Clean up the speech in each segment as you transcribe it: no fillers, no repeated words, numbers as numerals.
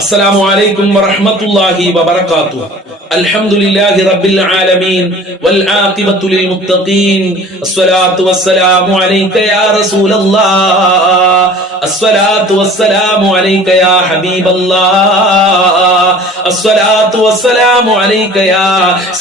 السلام عليكم ورحمة الله وبركاته. الحمد لله رب العالمين والعاقبة للمتقين. الصلاة والسلام عليك يا رسول الله. الصلاة والسلام عليك يا حبيب الله. الصلاة والسلام عليك يا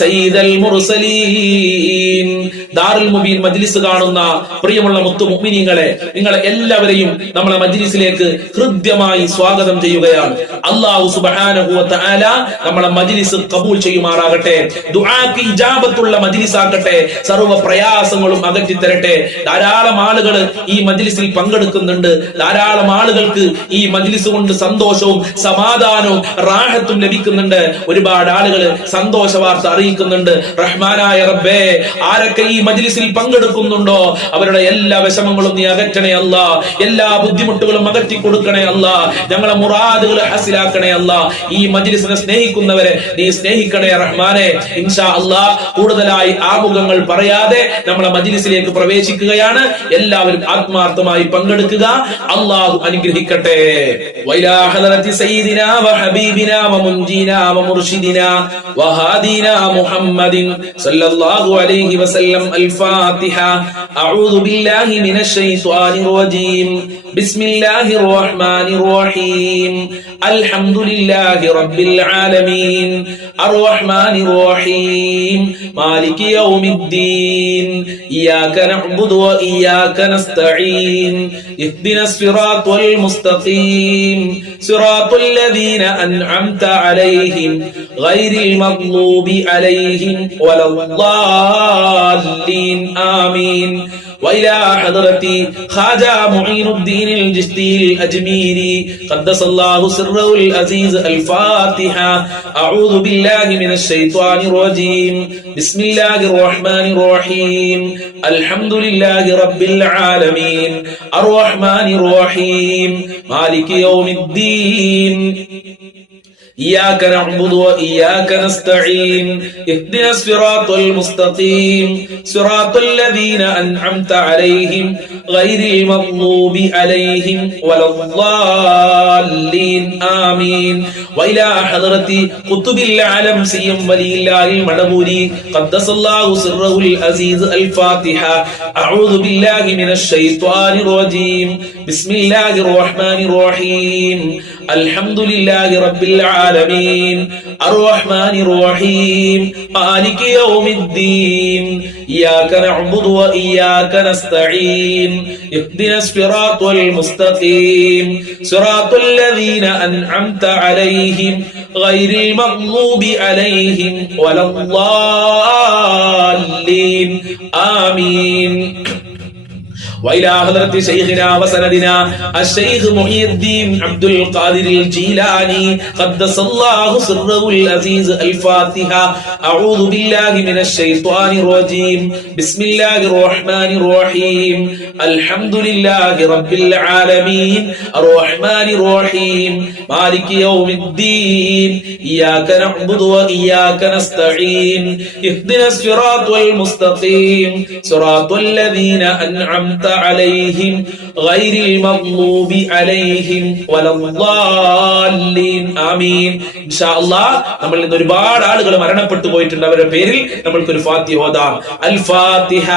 سيد المرسلين. ദാറുൽ മുബീൻ മജ്ലിസ് കാണുന്ന പ്രിയമുള്ള മുത്തു മുഅ്മിനീങ്ങളെ, നിങ്ങളെ എല്ലാവരെയും നമ്മളെ മജ്ലിസിലേക്ക് ഹൃദ്യമായി സ്വാഗതം ചെയ്യുകയാണ്. അല്ലാഹു സുബ്ഹാനഹു വ തആല നമ്മളെ മജ്ലിസ് കബൂൽ ചെയ്യുമാറാകട്ടെ. ദുആക്ക് ഇജാബത്തുള്ള മജ്ലിസ് ആക്കട്ടെ. സർവ്വ പ്രയാസങ്ങളും അകറ്റി തരട്ടെ. ധാരാളം ആളുകൾ ഈ മജ്ലിസിൽ പങ്കെടുക്കുന്നുണ്ട്. ധാരാളം ആളുകൾക്ക് ഈ മജ്ലിസ് കൊണ്ട് സന്തോഷവും സമാധാനവും റാഹത്തും ലഭിക്കുന്നുണ്ട്. ഒരുപാട് ആളുകൾ സന്തോഷ വാർത്ത അറിയിക്കുന്നുണ്ട്. റഹ്മാനായ റബ്ബേ, ആരൊക്കെ ഈ മജ്ലിസിൽ പങ്കെടുക്കുന്നുണ്ടോ അവരുടെ എല്ലാ വിഷമങ്ങളും നീ അകറ്റണേ അല്ലാ. എല്ലാ ബുദ്ധിമുട്ടുകളും അകറ്റി കൊടുക്കണേ അല്ലാ. ഞങ്ങളെ മുറാദുകൾ ഹാസിലാക്കണേ അല്ലാ. ഈ മജ്ലിസിനെ സ്നേഹിക്കുന്നവരെ നീ സ്നേഹിക്കണേ റഹ്മാനെ. ഇൻഷാ അല്ലാ കൂടുതലായി ആമുഖങ്ങൾ പറയാതെ നമ്മളെ മജ്ലിസിലേക്ക് പ്രവേശിക്കുകയാണ്. എല്ലാവരും ആത്മാർത്ഥമായി പങ്കെടുക്കുക. അല്ലാഹു അനുഗ്രഹിക്കട്ടെ. വൈലാ ഹദറത്തി സയ്യിദിനാ വ ഹബീബിനാ വ മുൻജീനാ വ മുർഷിദിനാ വ ഹാദീനാ മുഹമ്മദിൻ സല്ലല്ലാഹു അലൈഹി വസല്ലം. الفاتحة. أعوذ بالله من الشيطان الرجيم. بسم الله الرحمن الرحيم. الحمد لله رب العالمين الرحمن الرحيم مالك يوم الدين إياك نعبد وإياك نستعين اهدنا الصراط المستقيم صراط الذين أنعمت عليهم غير المغضوب عليهم ولا الضالين آمين. وإلى حضرتي خواجة معين الدين الجشتي الأجميري قدس الله سره العزيز. الفاتحة. أعوذ بالله من الشيطان الرجيم. بسم الله الرحمن الرحيم. الحمد لله رب العالمين الرحمن الرحيم مالك يوم الدين إياك نعبد وإياك نستعين اهدنا الصراط المستقيم صراط الذين أنعمت عليهم غير المغضوب عليهم ولا الضالين آمين. وإلى حضرة قطب العالم سيم ولي الله المدبوري قدس الله سره العزيز. الفاتحة. أعوذ بالله من الشيطان الرجيم. بسم الله الرحمن الرحيم. الحمد لله رب العالمين الرحمن الرحيم مالك يوم الدين إياك نعبد وإياك نستعين اهدنا الصراط المستقيم صراط الذين أنعمت عليهم غير المغضوب عليهم ولا الضالين آمين. وإلى حضرة شيخنا وسندنا الشيخ محي الدين عبد القادر الجيلاني قدس الله سره العزيز. الفاتحة. أعوذ بالله من الشيطان الرجيم. بسم الله الرحمن الرحيم. الحمد لله رب العالمين الرحمن الرحيم مالك يوم الدين إياك نعبد وإياك نستعين اهدنا الصراط المستقيم صراط الذين أنعمت عليهم غير المغضوب عليهم ولا الضالين آمين. إن شاء الله നമ്മൾ ഇന്ന് ഒരുപാട് ആളുകൾ മരണപ്പെട്ടു പോയിട്ടുണ്ട്. അവരുടെ പേരിൽ നമ്മൾക്ക് ഒരു ഫാത്തിഹ ഓതാം. അൽ ഫാത്തിഹ.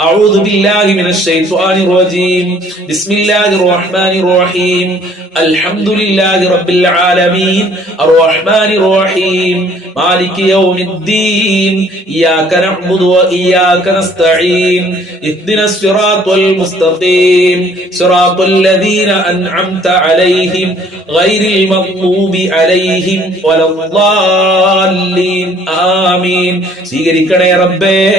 അഊദു ബില്ലാഹി മിനശ് ശൈത്വാനിർ റജീം. ബിസ്മില്ലാഹിർ റഹ്മാനിർ റഹീം. അൽഹംദുലില്ലാഹി റബ്ബിൽ ആലമീൻ അർറഹ്മാനിർ റഹീം മാലികി യൗമിദ്ദീൻ ഇയ്യാക നഅ്ബുദു വ ഇയ്യാക നസ്തഈൻ ഇഹ്ദിനസ് സിറാത്തൽ മുസ്തഖീം സിറാത്തൽ ലദീന അൻഅംത അലൈഹിം ഗൈറിൽ മഗ്ദൂബി അലൈഹിം വലദ്ദാല്ലീൻ ആമീൻ. സ്വീകരിക്കണേ റബ്ബേ,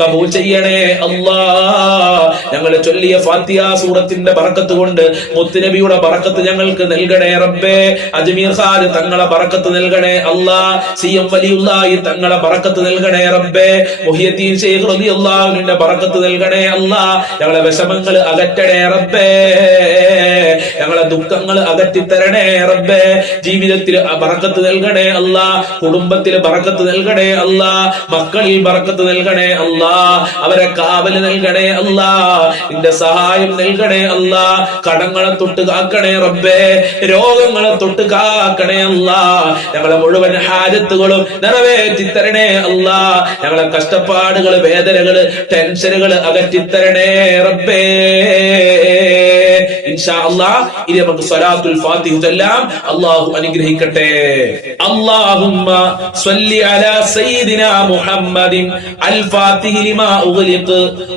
കബൂൽ ചെയ്യണേ അല്ലാഹ്. ഞങ്ങൾ ചൊല്ലിയ ഫാത്തിഹ സൂറത്തിന്റെ ബറക്കത്ത് കൊണ്ട് മുത്തുനബിയുടെ ബറക്കത്ത് ഞങ്ങൾക്ക് നൽകണേ റബ്ബേ. അജ്മീർ ഖാൻ തങ്ങളെ ബറക്കത്ത് നൽകണേ അല്ലാഹ്. സിഎം വലിയുള്ളാഹി തങ്ങളെ ബറക്കത്ത് നൽകണേ റബ്ബേ. മുഹിയുദ്ദീൻ ശൈഖ് റളിയല്ലാഹു അൻഹുവിന്റെ ബറക്കത്ത് നൽകണേ അല്ലാഹ്. ഞങ്ങളെ വിഷമങ്ങൾ അകറ്റണേ റബ്ബേ. ഞങ്ങളെ ദുഃഖങ്ങൾ അകറ്റി തരണേ റബ്ബേ. ജീവിതത്തിൽ ബറക്കത്ത് നൽകണേ അല്ലാഹ്. കുടുംബത്തിൽ ബറക്കത്ത് നൽകണേ അല്ലാഹ്. മക്കളിൽ ബറക്കത്ത് നൽകണേ അല്ലാഹ്. അവരെ കാവൽ നൽകണേ അല്ലാഹ്. നിന്റെ സഹായം നൽകണേ അല്ലാഹ്. കടങ്ങളെ തൊട്ട് കാക്കണേ റബ്ബേ, രോഗങ്ങളെ തൊട്ട് കാക്കണേ അല്ലാ. ഞങ്ങളെ മുഴുവൻ ഹാജത്തുകളും നിറവേറ്റിത്തരണേ അല്ലാ. ഞങ്ങളെ കഷ്ടപ്പാടുകള്, വേദനകള്, ടെൻഷനുകള് അകറ്റിത്തരണേ റബ്ബേ. ഇൻഷാ അല്ലാഹ് ഇനി നമുക്ക് സ്വലാത്തുൽ ഫാത്തിഹ ചൊല്ലാം. അല്ലാഹു അനുഗ്രഹിക്കട്ടെ. അല്ലാഹുമ്മ സ്വല്ലി അലാ സയ്യിദിനാ മുഹമ്മദിൻ അൽ ഫാത്തിഹി ലിമാ ഉഗ്ലിഖ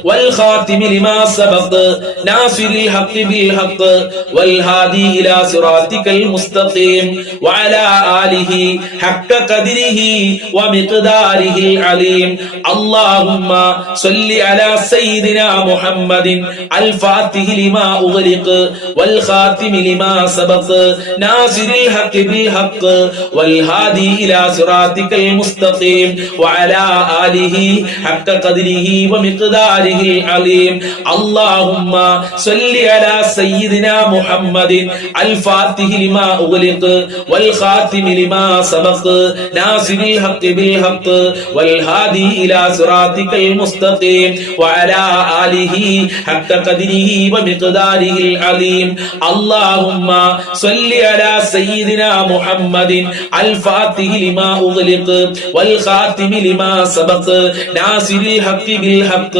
വൽ ഖാതിമി ലിമാ സബഖ നാസിറിൽ ഹഖ് ബിൽ ഹഖ് വൽ ഹാദി ഇലാ സിറാത്തിക്കൽ മുസ്തഖീം വഅലാ ആലിഹി ഹഖ്ക ഖദ്രിഹി വമിഖ്ദാരിഹിൽ അലീം. അല്ലാഹുമ്മ സ്വല്ലി അലാ സയ്യിദിനാ മുഹമ്മദിൻ അൽ ഫാത്തിഹി ലിമാ ഉഗ്ലിഖ والخاتم لما سبق ناصر الحق بالحق والهادي إلى صراطك المستقيم وعلى آله حق قدره ومقداره العليم. اللهم صل على سيدنا محمد الفاتح لما أغلق والخاتم لما سبق ناصر الحق بالحق والهادي إلى صراطك المستقيم وعلى آله حق قدره ومقداره العليم. اللهم صل على سيدنا محمد الفاتح لما أغلق والخاتم لما سبق ناصر الحق بالحق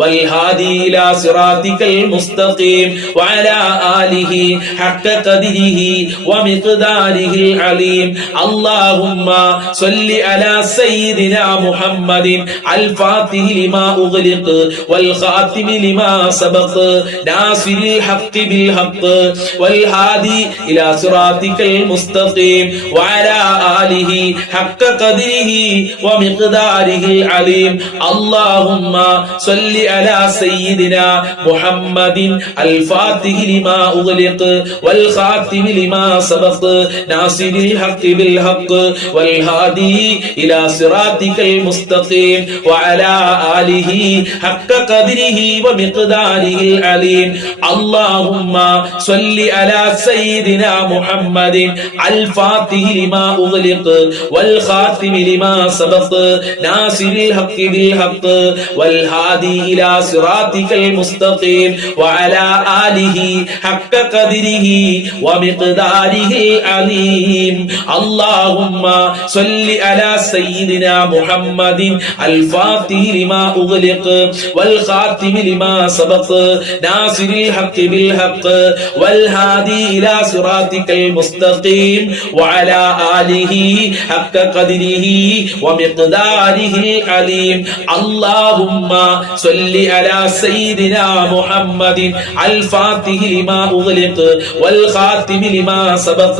والهادي إلى صراطك المستقيم وعلى آله حق قدره ومقداره العليم. اللهم صل على سيدنا محمد الفاتح لما أغلق والخاتم لما سبق ناصر الحق بالحق والهادي إلى صراطك المستقيم وعلى آله حق قدره ومقداره العليم. اللهم صل على سيدنا محمد الفاتح لما أغلق والخاتم لما سبق ناصر الحق بالحق والهادي إلى صراطك المستقيم وعلى آله حق قدره ومقداره العليم. اللهم صل على سيدنا محمد الفاتح لما أغلق والخاتم لما سبق ناصر الحق بالحق والهادي إلى صراطك المستقيم وعلى آله حق قدره ومقداره العظيم. اللهم صل على سيدنا محمد الفاتح لما أغلق والخاتم لما سبق ناصر الحق بالحق والهادي إلى صراطك المستقيم وعلى آله حق قدره ومقداره العليم. اللهم صل على سيدنا محمد الفاتح لما أغلق والخاتم لما سبق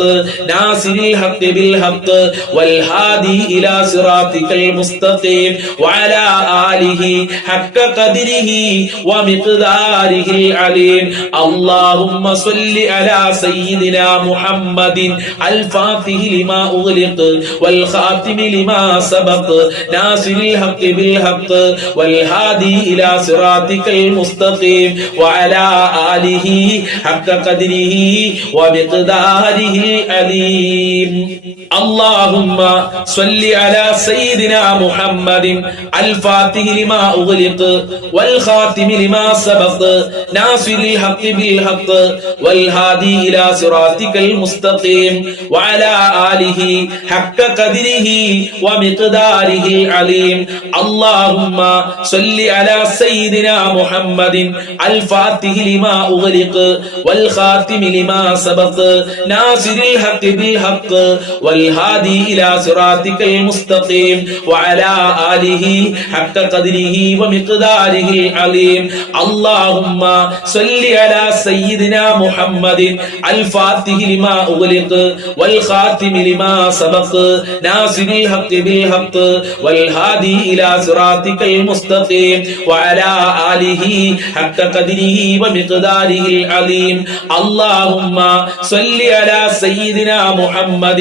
ناصر الحق بالحق والهادي إلى صراطك المستقيم وعلى آله حق قدره ومقداره العليم. اللهم صل على سيدنا محمد الفاتح لما أغلق والخاتم لما سبق ناصر الحق بالحق والهادي إلى صراطك المستقيم وعلى آله حق قدره ومقداره العليم. اللهم صل على سيدنا محمد الفاتح لما أغلق والخاتم لما سبق ناصر الحق بالحق والهادي إلى صراطك المستقيم وعلى آله حق قدره ومقداره العليم. اللهم صل على سيدنا محمد الفاتح لما أغلق والخاتم لما سبق ناصر الحق بالحق والهادي إلى صراطك المستقيم وعلى آله حق قدره ومقداره العليم. اللهم صل على سيدنا محمد الفاتح لما أغلق والخاتم لما سبق ناصر الحق بالحق والهادي إلى صراطك المستقيم وعلى آله حق قدره ومقداره العليم. اللهم صل على سيدنا محمد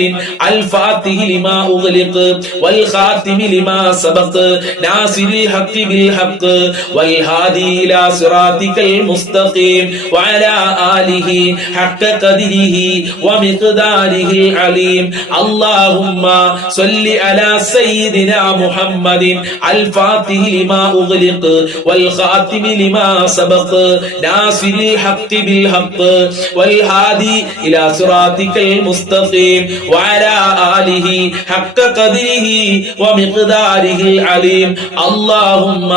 الفاتح لما أغلق والخاتم لما سبق ناصر الحق بالحق والهادي إلى صراطك المستقيم وعلى آله حق قدره ومقداره العليم. اللهم صل على سيدنا محمد الفاتح لما أغلق والخاتم لما سبق ناصر الحق بالحق والهادي إلى صراطك المستقيم وعلى آله حق قدره ومقداره العليم اللهم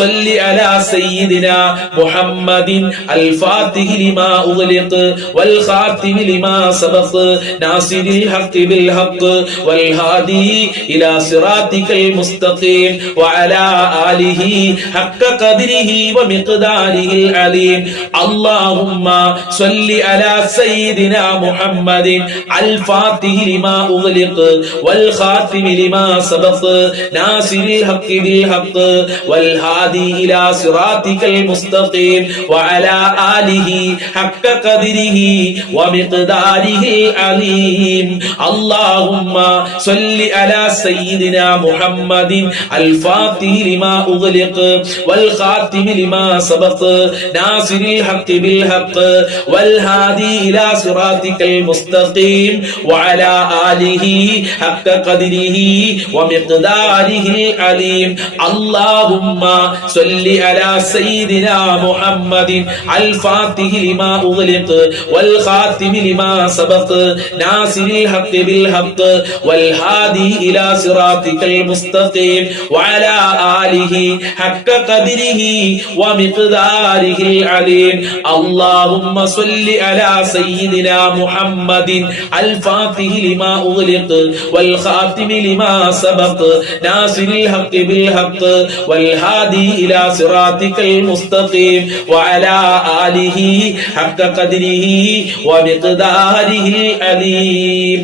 صل على سيدنا محمد الفاتح لما أغلق والخاتم لما سبق ناصر الحق بالحق والهادي إلى صراطك المستقيم وعلى آله حق قدره ومقداره العليم اللهم صل على سيدنا محمد الفاتح لما أغلق والخاتم لما سبق ناصر الحق بالحق والهادي إلى صراطك المستقيم وعلى آله حق قدره ومقداره العليم اللهم صل على سيدنا محمد الفاتح لما أغلق والخاتم لما سبق ناصر الحق بالحق والهادي إلى صراطك المستقيم وعلى آله حق قدره ومقداره العليم اللهم صل على سيدنا محمد الفاتح لما أغلق والخاتم لما سبق ناصر الحق بالحق والهادي إلى صراطك المستقيم وعلى آله حق قدره ومقداره العليم اللهم صل على سيدنا محمد الفاتح لما أغلق والخاتم لما سبق ناصر الحق بالحق والهادي إلى صراطك المستقيم وعلى آله حق قدره ومقداره العليم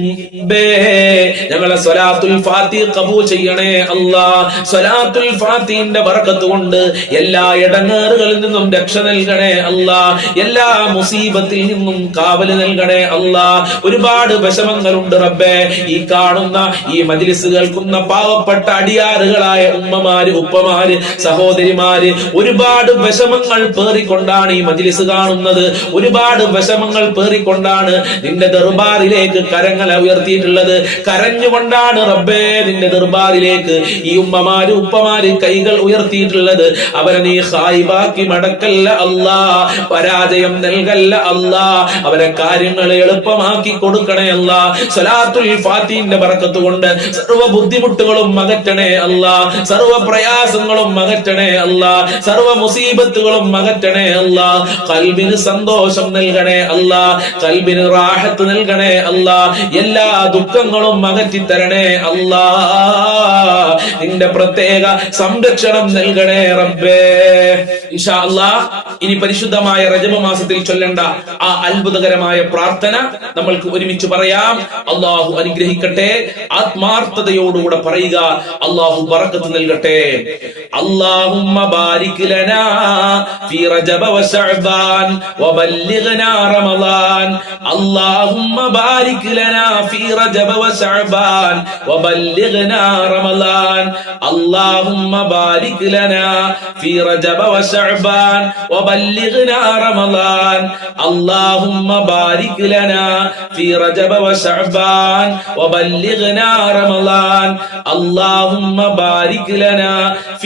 ഞങ്ങളെ സ്വലാത്തുൽ ഫാത്തിഹ ഖബൂൽ ചെയ്യണേ അല്ലാഹ്. സ്വലാത്തുൽ ഫാത്തിഹിന്റെ ബറക്കത്ത് കൊണ്ട് എല്ലാ ഇടങ്ങേറുകളിൽ നിന്നും രക്ഷ നൽകണേ അല്ലാഹ്. എല്ലാ മുസീബത്തിൽ നിന്നും കാവല് നൽകണേ അല്ലാഹ്. ഒരുപാട് വിഷമങ്ങളുണ്ട് റബ്ബേ. ഈ കാണുന്ന ഈ മജ്ലിസ് കേൾക്കുന്ന പാവപ്പെട്ട അടിയാറുകളായ ഉമ്മമാര്, ഉപ്പമാര്, സഹോദരിമാര് ഒരുപാട് വിഷമങ്ങൾ പേറിക്കൊണ്ടാണ് ഈ മജ്ലിസ് കാണുന്നത്. ഒരുപാട് വിഷമങ്ങൾ പേറിക്കൊണ്ടാണ് നിന്റെ ദർബാറിലേക്ക് കരങ്ങളെ ഉയർത്തിയിട്ടുള്ളത്. കരഞ്ഞുകൊണ്ടാണ് റബ്ബേ നിന്റെ ദർബാറിലേക്ക് ഈ ഉമ്മമാര്, ഉപ്പമാര് കൈകൾ ഉയർത്തിയിട്ടുള്ളത്. അവരെ നീ ഖായിബാക്കി മടക്കല്ല അല്ലാ, പരാജയം നൽകല്ല അല്ലാ. അവരെ കാര്യങ്ങളെ എളുപ്പമാക്കി കൊടുക്കണേ അല്ലാ. സ്വലാത്തുൽ ഫാത്തിഹിന്റെ ബറക്കത്ത് കൊണ്ട് സർവ്വ ബുദ്ധിമുട്ടുകളും അകറ്റണേ അല്ലാ. സർവ്വ പ്രയാസങ്ങളും അകറ്റണേ അല്ലാ. സർവ്വ മുസീബത്തുകളും അകറ്റണേ അല്ലാ. ഖൽബിന് സന്തോഷം നൽകണേ അല്ലാ. ഖൽബിന് റാഹത്ത് നൽകണേ അല്ലാ. എല്ലാ ദുഃഖങ്ങളും അകറ്റി തരണേ അല്ലാ. നിന്റെ പ്രത്യേക സംരക്ഷണം നൽകണേ റബ്ബേ. ഇൻഷാ അല്ലാഹ് ഇനി പരിശുദ്ധമായ റജബ് മാസത്തിൽ ചൊല്ലേണ്ട ആ അത്ഭുതകരമായ പ്രാർത്ഥന നമ്മൾക്ക് ഒരുമിച്ച് പറയാം. അല്ലാഹു അനുഗ്രഹിക്കട്ടെ. ആത്മാർത്ഥതയോടുകൂടെ പറയുക. അല്ലാഹു ബറക്കത്ത് നൽകട്ടെ. അല്ലാഹുമ്മ ബാരിക് ലനാ ഫീ റജബ വശഅബാൻ വബല്ലിഗ്നാ റമളാൻ. അല്ലാഹുമ്മ ബാരിക് ലനാ ഫീ റജബ വശഅബാൻ വബല്ലിഗ്നാ റമളാൻ. അല്ലാഹുമ്മ ബാരിക് ലനാ ഫീ റജബ വശഅബാൻ വബല്ലിഗ്നാ റമളാൻ. അല്ലാഹുമ്മ ബാരിക് ലനാ ഫീ റജബ വശഅബാൻ വബല്ലിഗ്നാ റമളാൻ. അല്ലാഹുമ്മ ബാരിക് ലനാ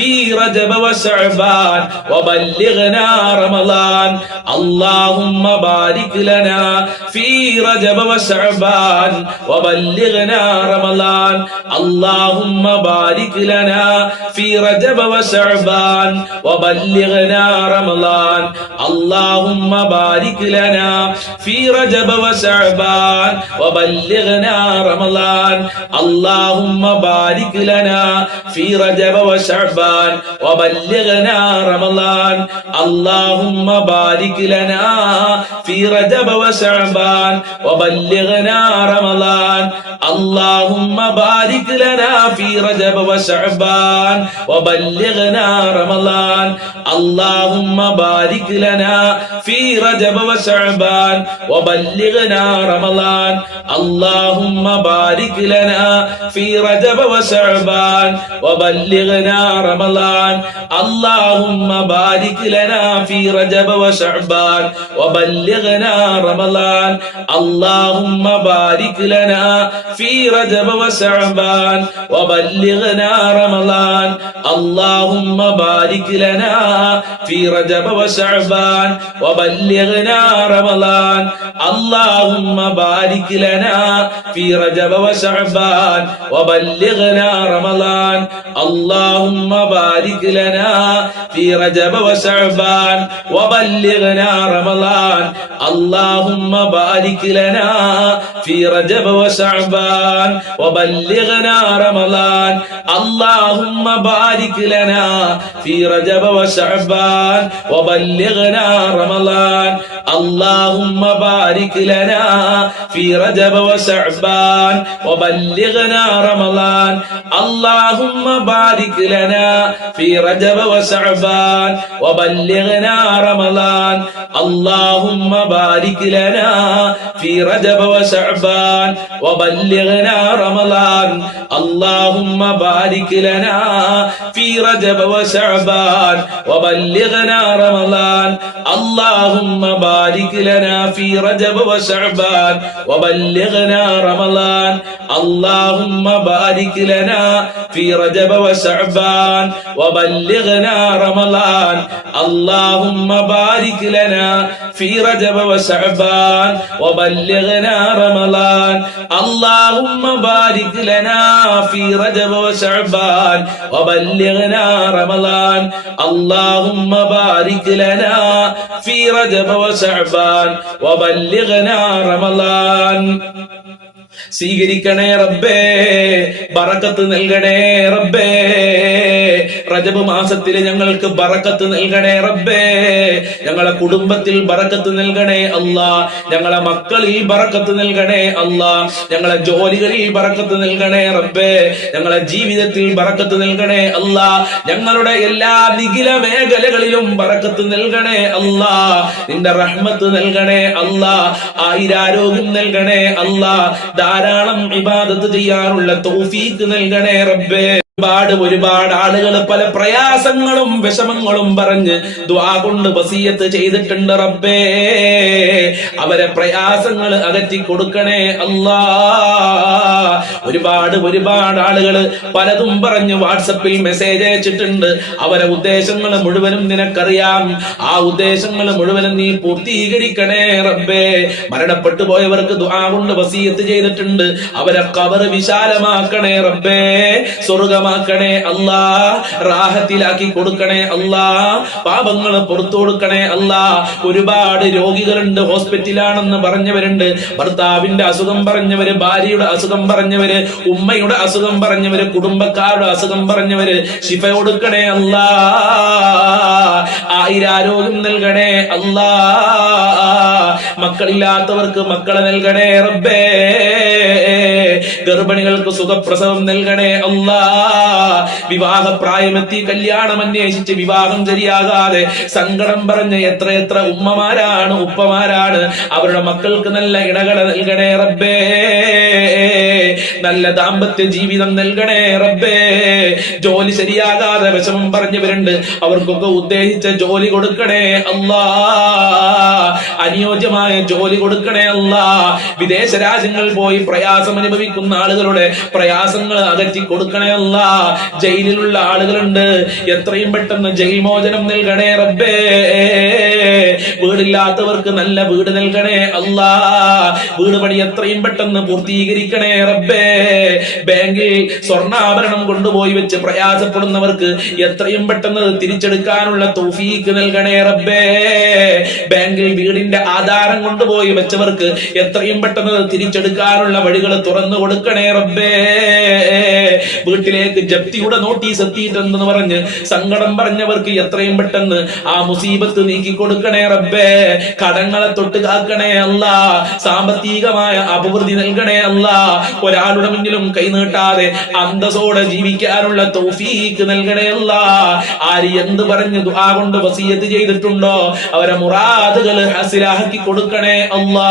ഫീ റജബ വശഅബാൻ വബല്ലിഗ്നാ റമളാൻ. അല്ലാഹുമ്മ ബാരിക് ലനാ ഫീ റജബ വശഅബാൻ വബല്ലിഗ്നാ റമളാൻ. അല്ലാഹുമ്മ ബാരിക് ലനാ ഫീ റജബ വശഅബാൻ വബല്ലിഗ്നാ റമളാൻ. അല്ലാഹുമ്മ ബാരിക് ലനാ ഫീ റജബ വശഅബാൻ വബല്ലിഗ്നാ റമളാൻ. അല്ലാഹുമ്മ ബാരിക് ലനാ ഫീ റജബ വശഅബാൻ വബല്ലിഗ്നാ റമളാൻ. അല്ലാഹുമ്മ ബാരിക് ലനാ ഫീ റജബ വശഅബാൻ വബല്ലിഗ്നാ റമളാൻ. അല്ലാഹുമ്മ ബാരിക് ലനാ ഫീ റജബ വശഅബാൻ വബല്ലിഗ്നാ റമളാൻ. അല്ലാഹുമ്മ ബാരിക് ലനാ ഫീ റജബ വശഅബാൻ വബല്ലിഗ്നാ റമളാൻ. അല്ലാഹുമ്മ ബാരിക് ലനാ ഫീ റജബ വശഅബാൻ വബല്ലിഗ്നാ റമളാൻ. അല്ലാഹുമ്മ ബാരിക് ലനാ ഫീ റജബ വശഅബാൻ വബല്ലിഗ്നാ റമളാൻ. അല്ലാഹുമ്മ ബാരിക് ലനാ ഫീ റജബ വശഅബാൻ വബല്ലിഗ്നാ റമളാൻ. അല്ലാഹുമ്മ ബാരിക് ലനാ ഫീ റജബ വശഅബാൻ വബല്ലിഗ്നാ وبلغنا رمضان اللهم بارك لنا في رجب وشعبان وبلغنا رمضان اللهم بارك لنا في رجب وشعبان وبلغنا رمضان اللهم بارك لنا في رجب وشعبان وبلغنا رمضان اللهم بارك لنا في رجب وشعبان وبلغنا رمضان اللهم بارك لنا في رجب وشعبان وبلغنا رمضان اللهم بارك لنا في رجب وشعبان وبلغنا رمضان اللهم بارك لنا في رجب وشعبان وبلغنا رمضان اللهم بارك لنا في رجب وشعبان وبلغنا رمضان اللهم بارك لنا في رجب وشعبان وبلغنا رمضان اللهم بارك لنا في رجب وشعبان وبلغنا رمضان اللهم بارك لنا في رجب وشعبان وبلغنا رمضان اللهم بارك لنا في رجب وشعبان وبلغنا رمضان اللهم بارك لنا في رجب وشعبان وبلغنا رمضان സ്വീകരിക്കണേ റബ്ബേ, ബറക്കത്ത് നൽകണേ റബ്ബേ. റജബ് മാസത്തിൽ ഞങ്ങൾക്ക് ബറക്കത്ത് നൽകണേ റബ്ബേ. ഞങ്ങളെ കുടുംബത്തിൽ ബറക്കത്ത് നൽകണേ അല്ലാ. ഞങ്ങളെ മക്കളിൽ ബറക്കത്ത് നൽകണേ അല്ലാ. ഞങ്ങളെ ജോലികളിൽ ബറക്കത്ത് നൽകണേ റബ്ബേ. ഞങ്ങളെ ജീവിതത്തിൽ ബറക്കത്ത് നൽകണേ അല്ലാ. ഞങ്ങളുടെ എല്ലാ നിഖില മേഖലകളിലും ബറക്കത്ത് നൽകണേ അല്ലാ. നിന്റെ റഹ്മത്ത് നൽകണേ അല്ലാ. ആയിരാരോഗ്യം നൽകണേ അല്ലാ. ധാരാളം ഇബാദത്ത് ചെയ്യാനുള്ള തൗഫീഖ് നൽകണേ റബ്ബേ. ഒരുപാട് ആളുകൾ പല പ്രയാസങ്ങളും വിഷമങ്ങളും പറഞ്ഞ് ദുആ കൊണ്ട് വസിയത്ത് ചെയ്തിട്ടുണ്ട് റബ്ബേ. അവരെ പ്രയാസങ്ങൾ അകറ്റി കൊടുക്കണേ അല്ലാ. ഒരുപാട് ആളുകൾ പലതും പറഞ്ഞ് വാട്സപ്പിൽ മെസ്സേജ് അയച്ചിട്ടുണ്ട്. അവരെ ഉദ്ദേശങ്ങൾ മുഴുവനും നിനക്കറിയാം. ആ ഉദ്ദേശങ്ങൾ മുഴുവനും നീ പൂർത്തീകരിക്കണേ റബ്ബേ. മരണപ്പെട്ടു പോയവർക്ക് ദുആ കൊണ്ട് വസിയത്ത് ചെയ്തിട്ടുണ്ട്. അവരെ ഖബർ വിശാലമാക്കണേ റബ്ബേ. സ്വർഗമാക്കണേ അല്ലാ. റാഹത്തിലാക്കി കൊടുക്കണേ അല്ലാ. പാപങ്ങൾ പുറത്തു കൊടുക്കണേ അല്ലാ. ഒരുപാട് രോഗികളുണ്ട്, ഹോസ്പിറ്റലാണെന്ന് പറഞ്ഞവരുണ്ട്. ഭർത്താവിന്റെ അസുഖം പറഞ്ഞവര്, ഭാര്യയുടെ അസുഖം പറഞ്ഞവര്, ഉമ്മയുടെ അസുഖം പറഞ്ഞവര്, കുടുംബക്കാരുടെ അസുഖം പറഞ്ഞവര് ശിഫ കൊടുക്കണേ അല്ലാ. ആയിരാരോഗ്യം നൽകണേ അല്ലാ. മക്കളില്ലാത്തവർക്ക് മക്കളെ നൽകണേ റബ്ബേ. ഗർഭിണികൾക്ക് സുഖപ്രസവം നൽകണേ അല്ലാ. വിവാഹപ്രായമെത്തി കല്യാണം അന്വേഷിച്ച് വിവാഹം ശരിയാകാതെ സങ്കടം പറഞ്ഞ എത്ര ഉമ്മമാരാണ്, ഉപ്പമാരാണ്. അവരുടെ മക്കൾക്ക് നല്ല ഇണകളെ നൽകണേ റബ്ബേ. നല്ല ദാമ്പത്യ ജീവിതം നൽകണേ റബ്ബേ. ജോലി ശരിയാകാതെ വിഷമം പറഞ്ഞവരുണ്ട്. അവർക്കൊക്കെ ഉദ്ദേശിച്ച ജോലി കൊടുക്കണേ അല്ലാ. അനുയോജ്യമായ ജോലി കൊടുക്കണേ അല്ലാ. വിദേശ രാജ്യങ്ങളിൽ പോയി പ്രയാസം അനുഭവിക്കുന്ന ആളുകളുടെ പ്രയാസങ്ങൾ അകറ്റി കൊടുക്കണേ അല്ലാ. ജയിലിലുള്ള ആളുകളുണ്ട്. എത്രയും പെട്ടെന്ന് ജയിൽ മോചനം നൽകണേ റബ്ബേ. വീടില്ലാത്തവർക്ക് നല്ല വീട് നൽകണേ അല്ലാ. വീട് പണി എത്രയും പെട്ടെന്ന് പൂർത്തീകരിക്കണേ റബ്ബേ. ബാങ്കിൽ സ്വർണ്ണാഭരണം കൊണ്ടുപോയി വെച്ച് പ്രയാസപ്പെടുന്നവർക്ക് എത്രയും പെട്ടെന്ന് തിരിച്ചെടുക്കാനുള്ള തൗഫീഖ് നൽകണേ റബ്ബേ. ബാങ്കിൽ വീടിന്റെ ആധാരം കൊണ്ടുപോയി വെച്ചവർക്ക് എത്രയും പെട്ടെന്ന് തിരിച്ചെടുക്കാനുള്ള വഴികൾ തുറന്നു കൊടുക്കണേ റബ്ബേ. വീട്ടിലേക്ക് ജപ്തിയുടെ നോട്ടീസ് എത്തിയിട്ടുണ്ടെന്ന് പറഞ്ഞ് സങ്കടം പറഞ്ഞവർക്ക് എത്രയും പെട്ടെന്ന് ആ മുസീബത്ത് നീക്കി കൊടുക്കണേ റബ്ബേ. കടങ്ങളെ തൊട്ട് കാക്കണേ അല്ലാ. സാമ്പത്തികമായ അഭിവൃദ്ധി നൽകണേ അല്ലാ. ഒരാളുടെ മുന്നിലും കൈനീട്ടാതെ അന്തസ്സോടെ ജീവിക്കാനുള്ള തൗഫീഖ് നൽകണേ അല്ലാ. ആര് എന്ത് പറഞ്ഞ് ദുആ കൊണ്ട് വസിയത്ത് ചെയ്തിട്ടുണ്ടോ അവരെ മുറാദുകൾ ഹാസിലാക്കി കൊടുക്കണേ അല്ലാ.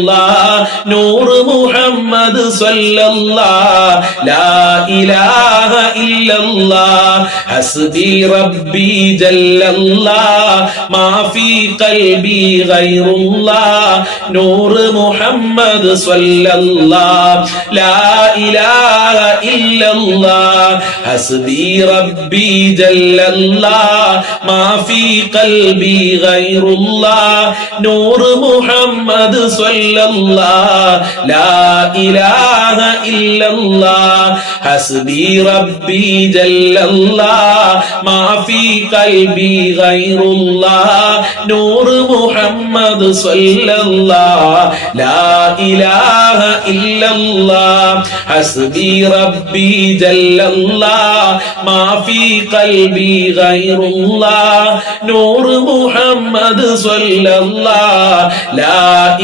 ഗൈറുല്ലാഹ് നൂറ് മുഹമ്മദ് സ്വല്ലല്ലാഹ് ലാ ഇലാഹ ഇല്ലല്ലാഹ് ഹസ്ബി റബ്ബി ജല്ലല്ലാഹ് മാ ഫീ ഖൽബി ഗൈറുല്ലാഹ് നൂറ് മുഹമ്മദ് സ്വല്ലല്ലാഹ് ലാ ഇലാഹ ഇല്ലല്ലാഹ് ഹസ്ബി റബ്ബി ജല്ലല്ലാഹ് മാ ഫീ ഖൽബി ഗൈറുല്ലാഹ് നൂറ് മുഹമ്മദ് സ്വല്ലല്ലാഹ് ലാ ഇലാഹ ഇല്ലല്ലാഹ് ഹസ്ബി റബ്ബി ജല്ലല്ലാഹ് മാ ഫീ ഖൽബി ഗൈറുല്ലാഹ് നൂറ് മുഹമ്മദ് സ്വല്ലല്ലാഹ് ലാ ഇലാഹ ഇല്ലല്ലാഹ് ഹസ്ബി റബ്ബി ജല്ലല്ലാഹ് മാ ഫീ ഖൽബി ഗൈറുല്ലാഹ് നൂറ് മുഹമ്മദ് സ്വല്ലല്ലാഹ് ലാ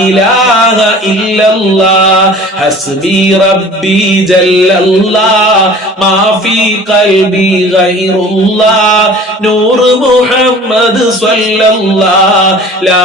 ഇലാഹ ഇല്ലല്ലാഹ് ഹസ്ബി റബ്ബി ജല്ലല്ലാഹ് മാ ഫീ ഖൽബി ഗൈറുല്ലാഹ് നൂറ് മുഹമ്മദ് സ്വല്ലല്ലാഹ് ലാ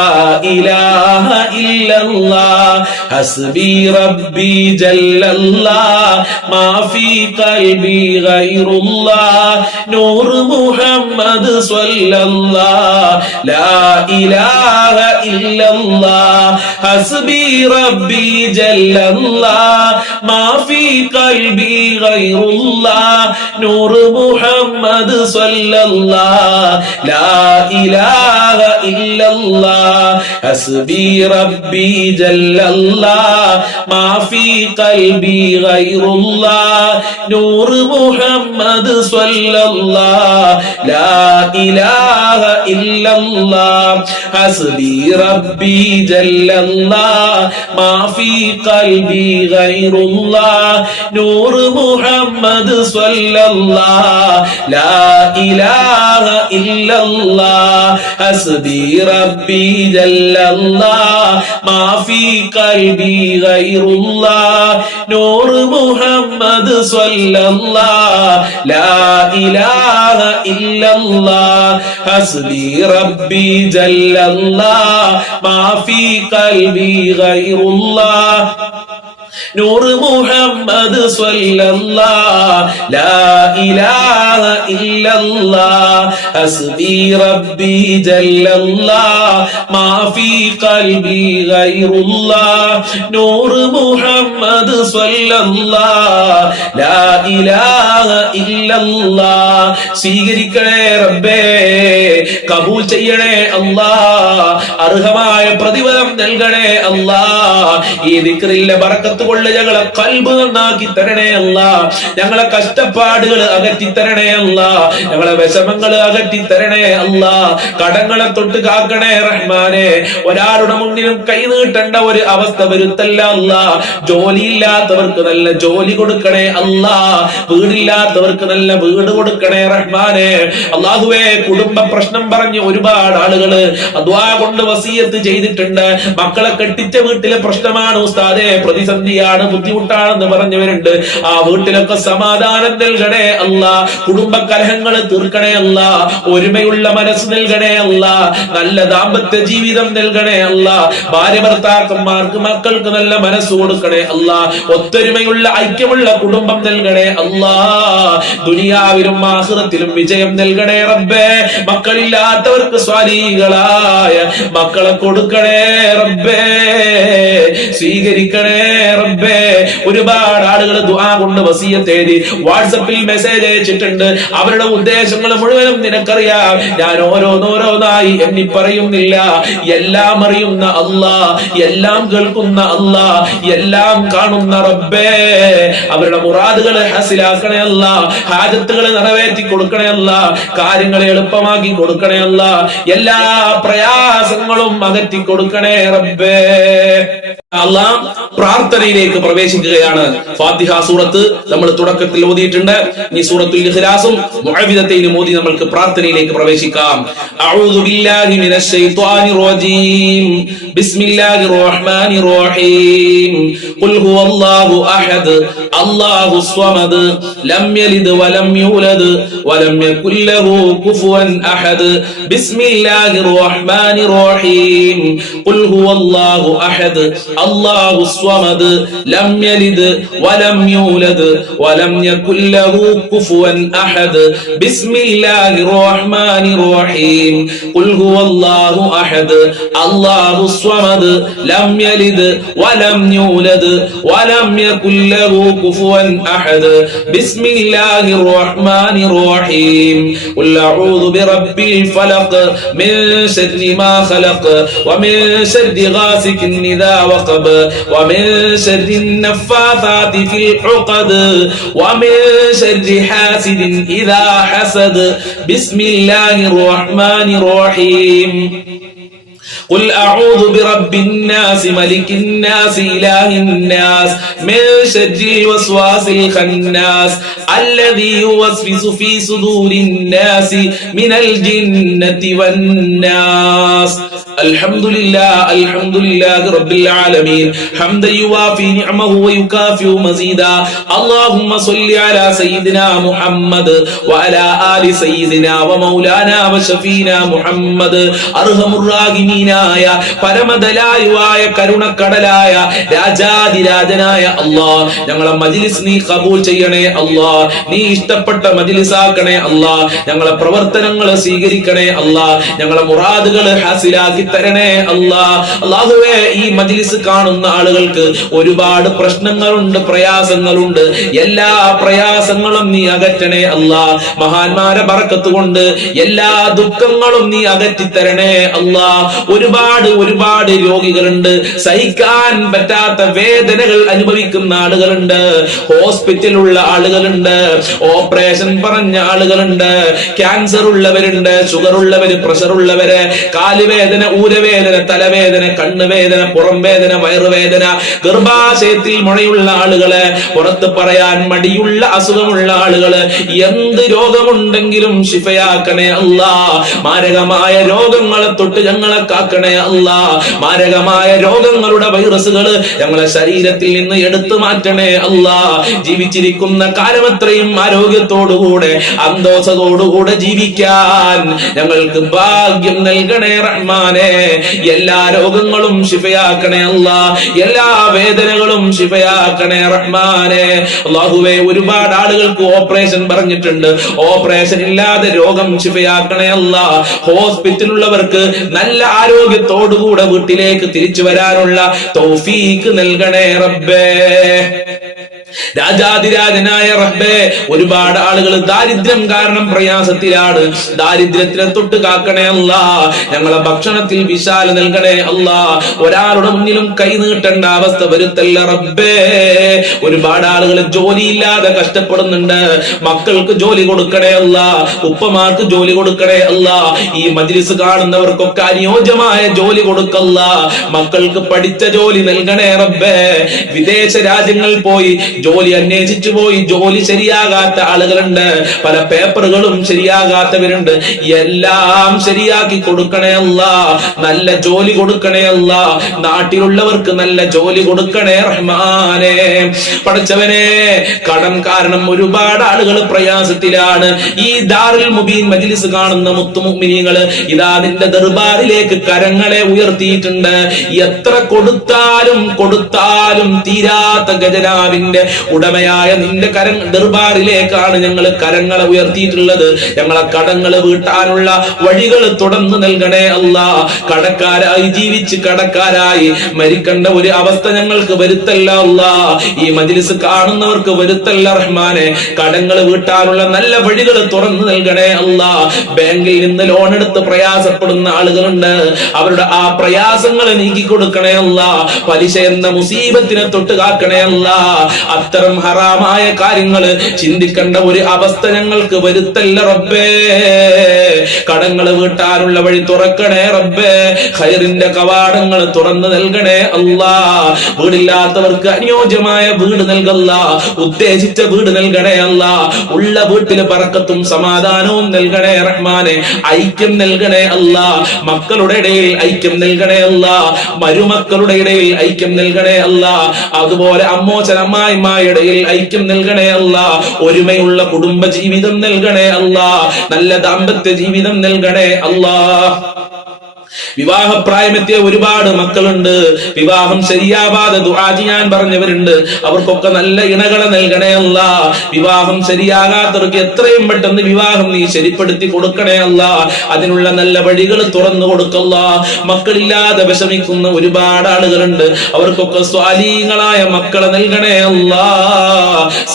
ഇലാഹ ഇല്ലല്ലാഹ് ഹസ്ബി റബ്ബി ജല്ലല്ലാഹ് മാ ഫീ ഖൽബി ഗൈറുല്ലാഹ് നൂറ് മുഹമ്മദ് സ്വല്ലല്ലാഹ് ലാ ഇലാഹ ഇല്ലല്ലാഹ് ഹസ്ബി റബ്ബി ജല്ലല്ലാഹ് മാ ഫീ ഖൽബി ഗൈറുല്ലാഹ് നൂറ് മുഹമ്മദ് സ്വല്ലല്ലാഹ് ലാ ഇലാഹ ഇല്ലല്ലാഹ് ഹസ്ബി റബ്ബി ജല്ലല്ലാഹ് മാ ഫീ ഖൽബി ഗൈറുല്ലാഹ് നൂറ് മുഹമ്മദ് സ്വല്ലല്ലാഹ് ലാ ഇലാഹ ഇല്ലല്ലാഹ് ഹസ്ബി റബ്ബി ജല്ലല്ലാഹ് മാ ഫീ ഖൽബി ഗൈറുല്ലാഹ് നൂറ് മുഹമ്മദ് സ്വല്ലല്ലാഹ് ലാ ഇലാഹ ഇല്ലല്ലാഹ് ഹസ്ബി റബ്ബി ജല്ലല്ലാഹ് മാ ഫീ ഖൽബി ഗൈറുല്ലാഹ് നൂറ് മുഹമ്മദ് സ്വല്ലല്ലാഹ് ലാ ഇലാഹ ഇല്ലല്ലാഹ് ഹസ്ബി റബ്ബി ജല്ലല്ലാഹ് മാ ഫീ ഖൽബി ഗൈറുല്ലാഹ് നൂറ് മുഹമ്മദ് സ്വല്ലല്ലാഹ് ലാ ഇലാഹ ഇല്ലല്ലാഹ് ഹസ്ബി റബ്ബി ജല്ലല്ലാഹ് മാ ഫീ ഖൽബി ഗൈറുല്ലാഹ് നൂറ് മുഹമ്മദ് സ്വല്ലല്ലാഹ് ലാ ഇലാഹ ഇല്ലല്ലാഹ് സ്വീകരിക്കണേ റബ്ബേ, കബൂൽ ചെയ്യണേ അല്ലാഹ്, അർഹമായ പ്രതിഫലം നൽകണേ അല്ലാഹ്. ഈ ദിക്റിന്റെ ബറക്കത്ത് കൊണ്ട് ഞങ്ങളെ ഖൽബ് നന്നാക്കി തരണേ അല്ലാഹ്, ഞങ്ങളെ കഷ്ടപ്പാടുകൾ അകറ്റി തരണേ അല്ലാഹ്, ഞങ്ങളെ വിഷമങ്ങൾ അകറ്റി തരണേ അല്ലാഹ്, കടങ്ങളെ തൊട്ട് കാക്കണേ റഹ്മാനെ. ഒരാളുടെ മുന്നിലും കൈ നീട്ടേണ്ട ഒരു അവസ്ഥ വരുത്തല്ല അല്ലാഹ്. ജോലിയില്ലാത്തവർക്ക് നല്ല ജോലി കൊടുക്കണേ അല്ലാഹ്, വീടില്ലാത്തവർക്ക് നല്ല വീട് കൊടുക്കണേ റഹ്മാനെ. അല്ലാഹുവേ, കുടുംബ പ്രശ്നം പറഞ്ഞ് ഒരുപാട് ആളുകള് ദുആ കൊണ്ട് വസിയത്ത് ചെയ്തിട്ടുണ്ട്. മക്കളെ കെട്ടിച്ച വീട്ടിലെ പ്രശ്നമാണ് ഉസ്താദേ, പ്രതിസന്ധിയാണ്, ബുദ്ധിമുട്ടാണെന്ന് പറഞ്ഞവരുണ്ട്. ആ വീട്ടിലൊക്കെ സമാധാനം നൽകണേ അല്ലാഹ്, കുടുംബ കലഹങ്ങൾ തീർക്കണേ അല്ലാഹ്, ഒരുമയുള്ള മനസ്സ് നൽകണേ അല്ലാഹ്, നല്ല ദാമ്പത്യ ജീവിതം നൽകണേ അല്ലാഹ്, ഭാര്യ ഭർത്താക്കന്മാർക്ക് മക്കൾക്ക് നല്ല മനസ്സ് കൊടുക്കണേ അല്ലാഹ്, ഒത്തൊരുമയുള്ള ഐക്യമുള്ള കുടുംബം നൽകണേ അല്ലാഹ്, ദുനിയാവിലും ആഖിറത്തിലും വിജയം നൽകണേ റബ്ബേ. മക്കളില്ലാത്തവർക്ക് സ്വാലിഹീകളായ മക്കളെ കൊടുക്കണേ റബ്ബേ, സ്വീകരിക്കണേ റബ്ബേ. ഒരുപാട് ആളുകൾ ദുആ കൊണ്ട് വസിയത്ത് എഴുതി വാട്സപ്പിൽ മെസ്സേജ് അയച്ചിട്ടുണ്ട്. അവരുടെ ഉദ്ദേശങ്ങൾ മുഴുവനും നിനക്കറിയാം. ഞാൻ ഓരോന്നോരോന്നായി എണ്ണി പറയുന്നില്ല. എല്ലാം അറിയുന്ന അല്ലാഹ്, എല്ലാം കേൾക്കുന്ന അല്ലാഹ്, എല്ലാം കാണുന്ന റബ്ബേ, അവരുടെ മുറാദുകൾ ഹാസിലാക്കണേ അല്ലാഹ്, ഹാജത്തുകൾ നിറവേറ്റി കൊടുക്കണേ അല്ലാഹ്, കാര്യങ്ങളെ എളുപ്പമാക്കി കൊടുക്കണേ അല്ലാഹ്, എല്ലാ പ്രയാസങ്ങളും അകറ്റി കൊടുക്കണേ റബ്ബേ. അല്ലാഹ്, പ്രാർത്ഥനയിലേക്ക് പ്രവേശിക്കുകയാണ്. ഫാത്തിഹ സൂറത്ത് നമ്മൾ തുടക്കത്തിൽ ഓതിയിട്ടുണ്ട്. ഈ സൂറത്തുൽ ഇഖ്ലാസും മുഅവ്വിദത്തൈനും ഓതി നമ്മൾക്ക് പ്രാർത്ഥനയിലേക്ക് പ്രവേശിക്കാം. അഊദു ബില്ലാഹി മിനശ് ശൈത്വാനിർ റജീം. ബിസ്മില്ലാഹിർ റഹ്മാനിർ റഹീം. ഖുൽ ഹുവല്ലാഹു അഹദ് അല്ലാഹുസ് സ്വമദ് ലം യലിദ് വലം യൂലദ് വലം യകുൽ ലഹു കുഫുവൻ അഹദ്. ബിസ്മില്ലാഹിർ റഹ്മാനിർ റഹീം ഖുൽ ഹുവല്ലാഹു അഹദ് അല്ലാഹുസ് സ്വമദ് ലം യലിദ് വലം യൂലദ് വലം യകുൽ ലഹു കുഫുവൻ അഹദ് ബിസ്മില്ലാഹിർ റഹ്മാനിർ റഹീം ഖുൽ ഹുവല്ലാഹു അഹദ് അല്ലാഹുസ് സ്വമദ് ലം യലിദ് വലം യൂലദ് വലം യകുൽ ലഹു കുഫുവൻ അഹദ് ബിസ്മില്ലാഹിർ റഹ്മാനിർ റഹീം ഖുൽ അഊദു ബിറബ്ബിൽ ഫലഖ് മിൻ ശർരി മാ ഖലഖ് വമിൻ ശർരി ഗാസികിൻ ഇദാ വഖബ് വമിൻ ശർരി النفاثات في العقد ومن شر حاسد إذا حسد بسم الله الرحمن الرحيم قل أعوذ برب الناس ملك الناس إله الناس من شر الوسواس الخناس الذي يوسوس في صدور الناس من الجنة والناس الحمد لله رب العالمين حمدا يوافي نعمه ويكافئ مزيدا اللهم صل على سيدنا محمد وعلى آل سيدنا ومولانا وشفينا محمد أرحم الراحمين പരമദയാലുവായ കരുണക്കടലായ രാജാതിരാജനായ അല്ലാഹ് ഞങ്ങളെ മജ്ലിസ് നീ ഖബൂൽ ചെയ്യണേ അല്ലാഹ്. നീ ഇഷ്ടപ്പെട്ട മജ്ലിസാക്കണേ അല്ലാഹ്. ഞങ്ങളെ പ്രവർത്തനങ്ങൾ സ്വീകരിക്കണേ അല്ലാഹ്. ഞങ്ങളെ മുറാദുകൾ ഹാസിലാക്കി തരണേ അല്ലാഹ്. അല്ലാഹുവേ, ഈ മജ്ലിസ് കാണുന്ന ആളുകൾക്ക് ഒരുപാട് പ്രശ്നങ്ങളുണ്ട്, പ്രയാസങ്ങളുണ്ട്. എല്ലാ പ്രയാസങ്ങളും നീ അകറ്റണേ അല്ലാഹ്. മഹാന്മാരെ ബറക്കത്ത് കൊണ്ട് എല്ലാ ദുഃഖങ്ങളും നീ അകറ്റി തരണേ അല്ലാഹ്. ഒരുപാട് രോഗികളുണ്ട്, സഹിക്കാൻ പറ്റാത്ത വേദനകൾ അനുഭവിക്കുന്ന ആളുകളുണ്ട്, ഹോസ്പിറ്റലുള്ള ആളുകളുണ്ട്, ഓപ്പറേഷൻ പറഞ്ഞ ആളുകളുണ്ട്, ക്യാൻസർ ഉള്ളവരുണ്ട്, ഷുഗർ ഉള്ളവര്, പ്രഷർ ഉള്ളവര്, കാലുവേദന, ഊരവേദന, തലവേദന, കണ്ണുവേദന, പുറം വേദന, വയറുവേദന, ഗർഭാശയത്തിൽ മുഴയുള്ള ആളുകള്, പുറത്ത് പറയാൻ മടിയുള്ള അസുഖമുള്ള ആളുകള്, എന്ത് രോഗമുണ്ടെങ്കിലും ശിഫയാക്കണേ അല്ലാ. മാരകമായ രോഗങ്ങളെ തൊട്ട് ഞങ്ങളെ കാക്കണേ അല്ലാ. മാരകമായ രോഗങ്ങളുടെ വൈറസുകള് ഞങ്ങളെ ശരീരത്തിൽ നിന്ന് എടുത്തു മാറ്റണേ അല്ലാ. ജീവിച്ചിരിക്കുന്ന കാലമത്രയും ആരോഗ്യത്തോടുകൂടെ അന്തോഷത്തോടുകൂടെ ജീവിക്കാൻ ഞങ്ങൾക്ക് ഭാഗ്യം നൽകണേ റഹ്മാനെ. എല്ലാ രോഗങ്ങളും ശിഫയാക്കണേ അല്ലാ. എല്ലാ വേദനകളും ശിഫയാക്കണേ റഹ്മാനെ. അല്ലാഹുവേ, ഒരുപാട് ആളുകൾക്ക് ഓപ്പറേഷൻ പറഞ്ഞിട്ടുണ്ട്, ഓപ്പറേഷൻ ഇല്ലാതെ രോഗം ശിഫയാക്കണേ അല്ലാ. ഹോസ്പിറ്റലുള്ളവർക്ക് നല്ല ആരോഗ്യത്തോടുകൂടെ വീട്ടിലേക്ക് തിരിച്ചു വരാനുള്ള തൗഫീക്ക് നൽകണേ റബ്ബേ. രാജാതിരാജനായ റബ്ബേ, ഒരുപാട് ആളുകൾ ദാരിദ്ര്യം കാരണം പ്രയാസത്തിലാണ്. ദാരിദ്ര്യത്തിനെ തൊട്ട് കാക്കണേ അല്ലാ. ഞങ്ങളെ ഭക്ഷണത്തിൽ വിശാല നൽകണേ അല്ലാ. ഒരാളുടെ മുന്നിലും കൈ നീട്ടേണ്ട അവസ്ഥ വരുത്തല്ല റബ്ബേ. ഒരുപാട് ആളുകൾ ജോലിയില്ലാതെ കഷ്ടപ്പെടുന്നുണ്ട്. മക്കൾക്ക് ജോലി കൊടുക്കണേ അല്ലാ. ഉപ്പമാർക്ക് ജോലി കൊടുക്കണേ അല്ലാ. ഈ മജ്ലിസ് കാണുന്നവർക്കൊക്കെ അനുയോജ്യമായ ജോലി കൊടുക്കല്ല. മക്കൾക്ക് പഠിച്ച ജോലി നൽകണേ റബ്ബേ. വിദേശ രാജ്യങ്ങളിൽ പോയി ജോലി അന്വേഷിച്ചു പോയി ജോലി ശരിയാകാത്ത ആളുകളുണ്ട്, പല പേപ്പറുകളും ശരിയാകാത്തവരുണ്ട്. എല്ലാം ശരിയാക്കി കൊടുക്കണേ അല്ലാ. നല്ല ജോലി കൊടുക്കണേ അല്ലാ. നാട്ടിലുള്ളവർക്ക് നല്ല ജോലി കൊടുക്കണേ റഹ്മാനെ. പഠിച്ചവനെ, കടം കാരണം ഒരുപാട് ആളുകൾ പ്രയാസത്തിലാണ്. ഈ ദാറുൽ മുബീൻ മജ്ലിസ് കാണുന്ന മുത്തുമുഅ്മിനീങ്ങള് ഇതാ നിന്റെ ദർബാറിലേക്ക് കരങ്ങളെ ഉയർത്തിയിട്ടുണ്ട്. എത്ര കൊടുത്താലും തീരാത്ത ഖജനാവിന്റെ ഉടമയായ നിന്റെ ദർബാറിലേക്കാണ് ഞങ്ങൾ കരങ്ങളെ ഉയർത്തിയിട്ടുള്ളത്. ഞങ്ങളെ കടങ്ങൾ വീട്ടാനുള്ള വഴികൾ തുടർന്ന് നൽകണേ അല്ലാ. കടക്കാരായി ജീവിച്ച് കടക്കാരായി മരിക്കേണ്ട ഒരു അവസ്ഥ ഞങ്ങൾക്ക് വരുത്തല്ല അല്ലാ. ഈ മജ്ലിസ് കാണുന്നവർക്ക് വരുത്തല്ല റഹ്മാനെ. കടങ്ങൾ വീട്ടാനുള്ള നല്ല വഴികൾ തുറന്നു നൽകണേ അല്ലാ. ബാങ്കിൽ നിന്ന് ലോൺ എടുത്ത് പ്രയാസപ്പെടുന്ന ആളുകളുണ്ട്, അവരുടെ ആ പ്രയാസങ്ങൾ നീക്കി കൊടുക്കണേ അല്ലാ. പലിശ എന്ന മുസീബത്തിനെ തൊട്ട് കാക്കണേ അല്ലാ. അത്തരം ഹറാമായ കാര്യങ്ങൾ ചിന്തിക്കേണ്ട ഒരു അവസ്ഥ ഞങ്ങൾക്ക് വരുത്തല്ല റബ്ബേ. കടങ്ങൾ വീട്ടാനുള്ള വഴി തുറക്കണേ റബ്ബേ. ഖൈറിന്റെ കവാടങ്ങൾ തുറന്നു നൽകണേ അല്ലാ. വീടില്ലാത്തവർക്ക് അനുയോജ്യമായ വീട് നൽകല്ല, ഉദ്ദേശിച്ച വീട് നൽകണേ അല്ലാ. ഉള്ള വീട്ടില് ബറക്കത്തും സമാധാനവും നൽകണേ റഹ്മാനെ. ഐക്യം നൽകണേ അല്ലാ. മക്കളുടെ ഇടയിൽ ഐക്യം നൽകണേ അല്ലാ. മരുമക്കളുടെ ഇടയിൽ ഐക്യം നൽകണേ അല്ലാ. അതുപോലെ അമ്മോച്ചൻ അമ്മായിമാരുടെ ഇടയിൽ ഐക്യം നൽകണേ അല്ലാ, ഒരുമയുള്ള കുടുംബ ജീവിതം നൽകണേ അല്ലാ, നല്ല ദാമ്പത്യ ജീവിതം നൽകണേ അല്ലാ. വിവാഹപ്രായമെത്തിയ ഒരുപാട് മക്കളുണ്ട്, വിവാഹം ശരിയാവാതെ ദുആ ചെയ്യാൻ പറഞ്ഞവരുണ്ട്. അവർക്കൊക്കെ നല്ല ഇണകളെ നൽകണേ അല്ലാ. വിവാഹം ശരിയാകാത്തവർക്ക് എത്രയും പെട്ടെന്ന് വിവാഹം നീ ശരിപ്പെടുത്തി കൊടുക്കണേ അല്ലാ. അതിനുള്ള നല്ല വഴികൾ തുറന്നു കൊടുക്കല്ലാ. മക്കളില്ലാതെ വിഷമിക്കുന്ന ഒരുപാട് ആളുകളുണ്ട്, അവർക്കൊക്കെ സ്വാലീങ്ങളായ മക്കളെ നൽകണേ അല്ലാ.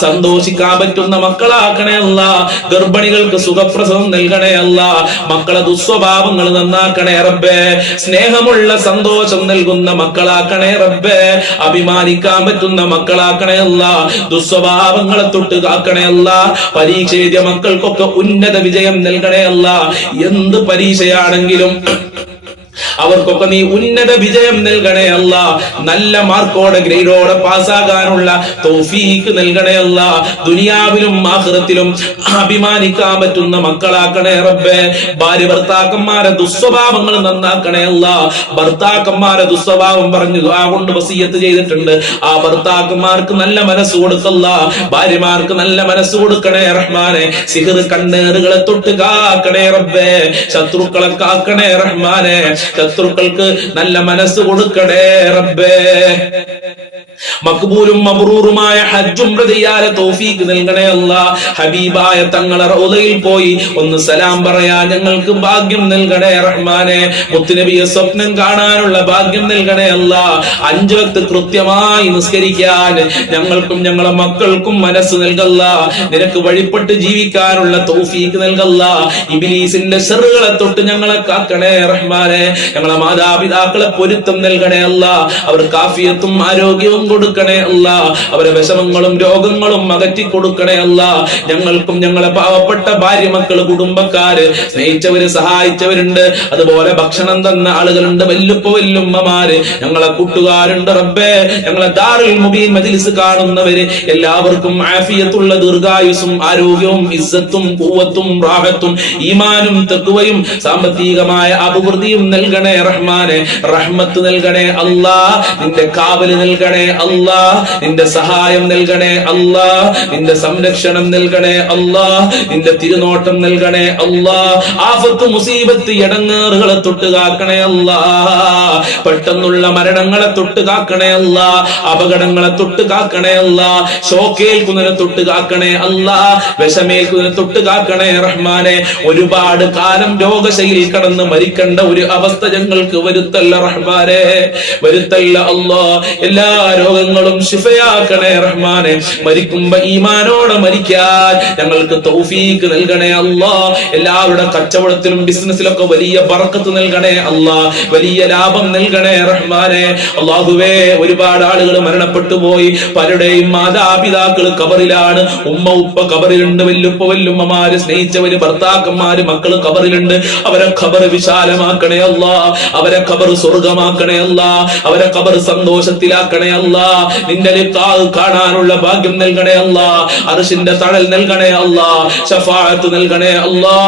സന്തോഷിക്കാൻ പറ്റുന്ന മക്കളാക്കണേ അല്ലാ. ഗർഭിണികൾക്ക് സുഖപ്രസവം നൽകണേ അല്ലാ. മക്കളെ ദുസ്വഭാവങ്ങൾ നന്നാക്കണേ റബ്ബേ. സ്നേഹമുള്ള സന്തോഷം നൽകുന്ന മക്കളാക്കണേ റബ്ബേ. അഭിമാനിക്കാൻ പറ്റുന്ന മക്കളാക്കണേ അല്ലാ. ദുസ്വഭാവങ്ങളെ തൊട്ട് കാക്കണേ അല്ലാ. പരീക്ഷ എഴുതിയ മക്കൾക്കൊക്കെ ഉന്നത വിജയം നൽകണേ അല്ലാ. എന്ത് പരീക്ഷയാണെങ്കിലും അവർക്കൊക്കെ നീ ഉന്നത വിജയം നൽകണേ അല്ലാ. നല്ല മാർക്കോടെ ഗ്രേഡോടെ പാസ്സാകാനുള്ള തൗഫീഖ് നൽകണേ അല്ലാ. ദുനിയാവിലും ആഖിറത്തിലും അഭിമാനിക്കാൻ പറ്റുന്ന മക്കളാക്കണേ റബ്ബേ. ഭാര്യ ഭർത്താക്കന്മാരെ ദുസ്വഭാവങ്ങൾ നന്നാക്കണേ അല്ലാ. ഭർത്താക്കന്മാരെ ദുസ്വഭാവം പറഞ്ഞു ദുആ കൊണ്ട് വസിയത്ത് ചെയ്തിട്ടുണ്ട്. ആ ഭർത്താക്കന്മാർക്ക് നല്ല മനസ്സ് കൊടുക്കല്ലാ. ഭാര്യമാർക്ക് നല്ല മനസ്സ് കൊടുക്കണേ റഹ്മാനെ. സിഹ്ർ കണ്ണേറുകളെ തൊട്ട് കാക്കണേ റബ്ബേ. ശത്രുക്കളെ കാക്കണേ റഹ്മാനെ. ശത്രുക്കൾക്ക് നല്ല മനസ്സ് കൊടുക്കണേ റബ്ബേ. മഖ്ബൂലും മബ്റൂറുമായ ഹജ്ജ് ഉംറ ചെയ്യാതെ തൗഫീഖ് നൽകണേ അല്ലാ. ഹബീബായ തങ്ങളെ റൗളയിൽ പോയി ഒന്ന് സലാം പറയാൻ ഞങ്ങൾക്ക് ഭാഗ്യം നൽകണേ റഹ്മാനെ. മുത്തുനബിയെ സ്വപ്നം കാണാനുള്ള ഭാഗ്യം നൽകണേ അല്ലാ. 5 വക്ത് കൃത്യമായി നിസ്കരിക്കാൻ ഞങ്ങൾക്കും ഞങ്ങളെ മക്കൾക്കും മനസ്സ് നൽകല്ലാ. നിനക്ക് വഴിപ്പെട്ട് ജീവിക്കാനുള്ള തൗഫീഖ് നൽകല്ലാ. ഇബ്ലീസിന്റെ ശർറുകളെ തൊട്ട് ഞങ്ങളെ കാക്കണേ റഹ്മാനെ. ഞങ്ങളെ മാതാപിതാക്കളെ പൊരുത്തം നൽകണേ അല്ലാ. അവർക്ക് ആഫിയത്തും ആരോഗ്യവും കൊടുക്കണേ അല്ലാ. അവരെ വിഷമങ്ങളും രോഗങ്ങളും അകറ്റി കൊടുക്കണേ അല്ലാ. ഞങ്ങൾക്കും ഞങ്ങളെ പാവപ്പെട്ട ഭാര്യ മക്കള് കുടുംബക്കാര് സ്നേഹിച്ചവര് സഹായിച്ചവരുണ്ട്, അതുപോലെ ഭക്ഷണം തന്ന ആളുകളുണ്ട്, വല്ലുപ്പ വല്ലുമ്മമാര്, ഞങ്ങളെ കൂട്ടുകാരുണ്ട് റബ്ബേ. ഞങ്ങളെ ദാറുൽ മുബീൻ മജ്ലിസ് കാണുന്നവര് എല്ലാവർക്കും ആഫിയത്തുള്ള ദീർഘായുസും ആരോഗ്യവും ഇസ്സത്തും ഖുവ്വത്തും റാഹത്തും ഈമാനും തഖ്വയും സാമ്പത്തികമായ അഭിവൃദ്ധിയും നൽകണേ റഹ്മാനെ. റഹ്മത്ത് നൽകണേ അല്ലാ. നിന്റെ കാവല് നൽകണേ അല്ലാ. നിന്റെ സഹായം നൽകണേ അല്ലാ. നിന്റെ സംരക്ഷണം നൽകണേ അല്ലാ. നിന്റെ തിരുനോട്ടം നൽകണേ അല്ലാ. ആഫത്ത് മുസീബത്ത് ഇടങ്ങേറുകളെ തൊട്ട് കാക്കണേ അല്ലാ. പെട്ടെന്നുള്ള മരണങ്ങളെ തൊട്ട് കാക്കണേ അല്ലാ. അപകടങ്ങളെ തൊട്ട് കാക്കണേ അല്ലാ. ഷോക്കേൽക്കുന്നതിനെ തൊട്ട് കാക്കണേ അല്ലാ. വിഷമേൽക്കുന്നതിനെ തൊട്ട് കാക്കണേ റഹ്മാനെ. ഒരുപാട് കാലം രോഗശൈലി കടന്ന് മരിക്കേണ്ട ഒരു അവസ്ഥ ഞങ്ങൾക്ക് വരുത്തല്ല റഹ്മാനെ, വരുത്തല്ല അല്ലാ. എല്ലാ രോഗങ്ങളും ശിഫയാക്കണേ റഹ്മാനെ. മരിക്കുമ്പോ ഈമാനോടെ മരിക്കാൻ ഞങ്ങൾക്ക് തൗഫീഖ് നൽകണേ അല്ലാ. എല്ലാവരുടെ കച്ചവടത്തിലും ബിസിനസ്സിലൊക്കെ വലിയ ബറക്കത്ത് നൽകണേ അല്ലാ. വലിയ ലാഭം നൽകണേ റഹ്മാനെ. അല്ലാഹുവേ, ഒരുപാട് ആളുകൾ മരണപ്പെട്ടു പോയി. പലരുടെയും മാതാപിതാക്കൾ കബറിലാണ്. ഉമ്മ ഉപ്പ കബറിലുണ്ട്, വല്ലുപ്പ വല്ലുമ്മമാര്, സ്നേഹിച്ചവര്, ഭർത്താക്കന്മാര്, മക്കള് കബറിലുണ്ട്. അവരെ ഖബർ വിശാലമാക്കണേ അല്ലാ. അവരെ ഖബർ സ്വർഗമാക്കണേ അല്ലാ. അവരെ ഖബർ സന്തോഷത്തിലാക്കണേ അല്ലാ. നിന്റെ ലിഖാഅ് കാണാനുള്ള ഭാഗ്യം നൽകണേ അല്ലാ. അർശിന്റെ തണൽ നൽകണേ അല്ലാ. ശഫാഅത്ത് നൽകണേ അല്ലാ.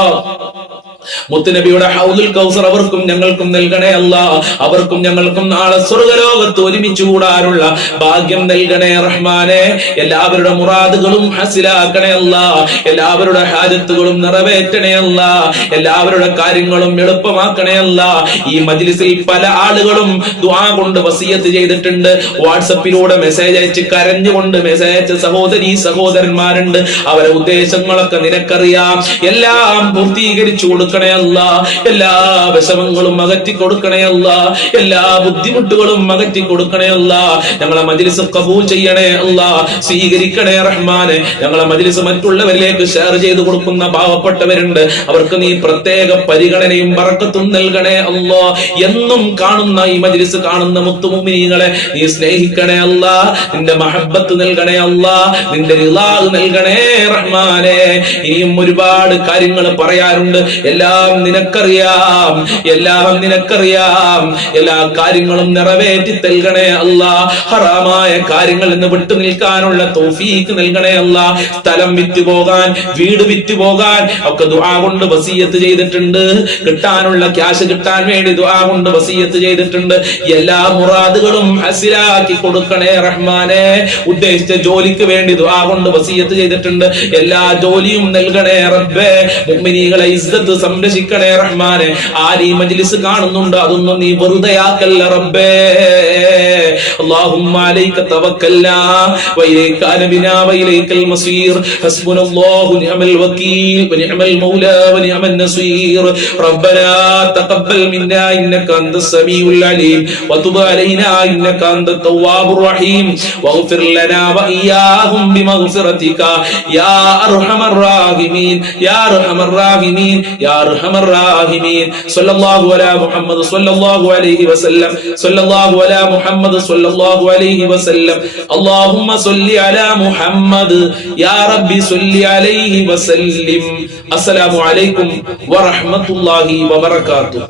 മുത്തുനബിയുടെ ഹൗദുൽ കൗസർ അവർക്കും ഞങ്ങൾക്കും നൽകണേ അല്ലാ. അവർക്കും ഞങ്ങൾക്കും നാളെ സ്വർഗ്ഗലോകത്ത് ഒരുമിച്ച് കൂടാനുള്ള ഭാഗ്യം നൽകണേ റഹ്മാനെ. എല്ലാവരുടെ മുറാദുകളും ഹസിലാക്കണേ അല്ലാ. എല്ലാവരുടെ ഹാജത്തുകളും നിറവേറ്റണേ അല്ലാ. എല്ലാവരുടെ കാര്യങ്ങളും എളുപ്പമാക്കണേ അല്ലാ. ഈ മജ്ലിസിൽ പല ആളുകളും ദുആ കൊണ്ട് വസിയത്ത് ചെയ്തിട്ടുണ്ട്. വാട്സപ്പിലൂടെ മെസ്സേജ് അയച്ച് കരഞ്ഞുകൊണ്ട് മെസ്സേജ് അയച്ച സഹോദരീ സഹോദരന്മാരുണ്ട്. അവരെ ഉദ്ദേശങ്ങളൊക്കെ നിനക്കറിയാം. എല്ലാം പൂർത്തീകരിച്ചു കൊടുക്കണേ അല്ലാ. എല്ലാ വിഷമങ്ങളും അകറ്റി കൊടുക്കണേ അല്ലാ. എല്ലാ ബുദ്ധിമുട്ടുകളും അകറ്റി കൊടുക്കണേ അല്ലാ. ഞങ്ങളെ മജ്ലിസ് ഖബൂൽ ചെയ്യണേ അല്ലാ. സ്വീകരിക്കണേ റഹ്മാനെ. ഞങ്ങളെ മജ്ലിസ് മറ്റുള്ളവരിലേക്ക് ഷെയർ ചെയ്ത് കൊടുക്കുന്ന പാവപ്പെട്ടവരുണ്ട്. അവർക്ക് നീ പ്രത്യേക പരിഗണനയും ബറക്കത്തും നൽകണേ അല്ലാ. എന്നും കാണുന്ന ഈ മജ്ലിസ് കാണുന്ന മുത്തുമുഅ്മിനീങ്ങളെ നീ സ്നേഹിക്കണേ അല്ലാ. നിന്റെ മഹബ്ബത്ത് നൽകണേ അല്ലാ. നിന്റെ റിളാ നൽകണേ റഹ്മാനെ. ഇനിയും ഒരുപാട് കാര്യങ്ങൾ പറയാറുണ്ട്. എല്ലാം നിനക്കറിയാം, എല്ലാം നിനക്കറിയാം. എല്ലാ കാര്യങ്ങളും നിറവേറ്റി നൽകണേ അല്ലാ. ഹറാമായ കാര്യങ്ങളിൽ നിന്ന് വിട്ടു നിൽക്കാനുള്ള തൗഫീഖ് നൽകണേ അല്ലാ. സ്ഥലം വിറ്റുപോകാൻ, വീട് വിറ്റുപോകാൻ ഒക്കെ ദുആ കൊണ്ട് വസിയത്ത് ചെയ്തിട്ടുണ്ട്. കിട്ടാനുള്ള ക്യാഷ് കിട്ടാൻ വേണ്ടി ദുആ കൊണ്ട് വസിയത്ത് ചെയ്തിട്ടുണ്ട്. എല്ലാ മുറാദുകളും ഹസിലാക്കി കൊടുക്കണേ റഹ്മാനെ. ഉദ്ദേശിച്ച ജോലിക്ക് വേണ്ടി ദുആ കൊണ്ട് വസിയത്ത് ചെയ്തിട്ടുണ്ട്. എല്ലാ ജോലിയും നൽകണേ റബ്ബേ. മുഅ്മിനീകളെ ഇസ്സത്ത് സംരക്ഷിക്കണേ റഹ്മാനെ. ആര് ഈ മജ്ലിസ് കാണുന്നുണ്ട് അതൊന്നും നീ വെറുതെയാക്കല്ല റബ്ബേ. اللهم عليك توكلنا وإليك أنبنا وإليك المصير حسبنا الله ونعم الوكيل ونعم المولى ونعم النصير ربنا تقبل منا إنك أنت السميع العليم وتب علينا إنك أنت التواب الرحيم واغفر لنا وإياهم بمغفرتك يا أرحم الراحمين يا أرحم الراحمين يا أرحم الراحمين صلى الله على محمد صلى الله عليه وسلم صلى الله على محمد صلى الله عليه وسلم اللهم صل على محمد يا ربي صل عليه وسلم. السلام عليكم ورحمة الله وبركاته.